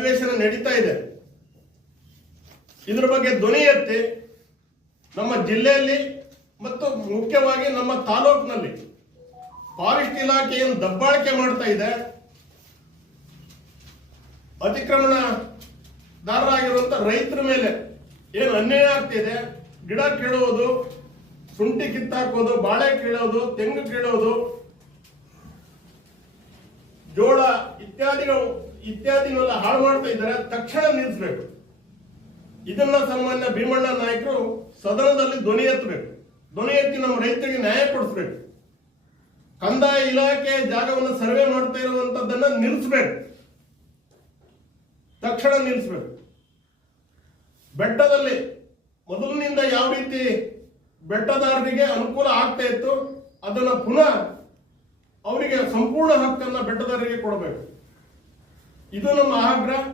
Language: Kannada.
ಅಧಿವೇಶನ ನಡೀತಾ ಇದೆ. ಇದರ ಬಗ್ಗೆ ಧ್ವನಿ ಎತ್ತಿ ನಮ್ಮ ಜಿಲ್ಲೆಯಲ್ಲಿ ಮತ್ತು ಮುಖ್ಯವಾಗಿ ನಮ್ಮ ತಾಲೂಕಿನಲ್ಲಿ ಫಾರೆಸ್ಟ್ ಇಲಾಖೆ ಏನು ದಬ್ಬಾಳಿಕೆ ಮಾಡ್ತಾ ಇದೆ, ಅತಿಕ್ರಮಣದಾರರಾಗಿರುವಂತ ರೈತರ ಮೇಲೆ ಏನು ಅನ್ಯಾಯ ಆಗ್ತಿದೆ, ಗಿಡ ಕೀಳೋದು, ಶುಂಠಿ ಕಿತ್ತಾಕೋದು, ಬಾಳೆ ಕೀಳೋದು, ತೆಂಗು ಕೀಳೋದು, ಜೋಳ ಇತ್ಯಾದಿನೆಲ್ಲ ಹಾಳು ಮಾಡ್ತಾ ಇದ್ದಾರೆ. ತಕ್ಷಣ ನಿಲ್ಲಿಸಬೇಕು. ಇದನ್ನ ಸಾಮಾನ್ಯ ಭೀಮಣ್ಣ ನಾಯಕರು ಸದನದಲ್ಲಿ ಧ್ವನಿ ಎತ್ತಬೇಕು. ಧ್ವನಿ ಎತ್ತಿ ನಮ್ಮ ರೈತರಿಗೆ ನ್ಯಾಯ ಕೊಡಿಸ್ಬೇಕು. ಕಂದಾಯ ಇಲಾಖೆ ಜಾಗವನ್ನು ಸರ್ವೆ ಮಾಡ್ತಾ ಇರುವಂತದ್ದನ್ನ ನಿಲ್ಲಿಸಬೇಕು. ತಕ್ಷಣ ನಿಲ್ಲಿಸಬೇಕು. ಬೆಟ್ಟದಲ್ಲಿ ಮೊದಲಿನಿಂದ ಯಾವ ರೀತಿ ಬೆಟ್ಟದಾರರಿಗೆ ಅನುಕೂಲ ಆಗ್ತಾ ಇತ್ತು ಅದನ್ನ ಪುನಃ ಅವರಿಗೆ ಸಂಪೂರ್ಣ ಹಕ್ಕನ್ನ ಬೆಟ್ಟದಾರರಿಗೆ ಕೊಡಬೇಕು. ಇದು ನಮ್ಮ ಆಗ್ರಹ.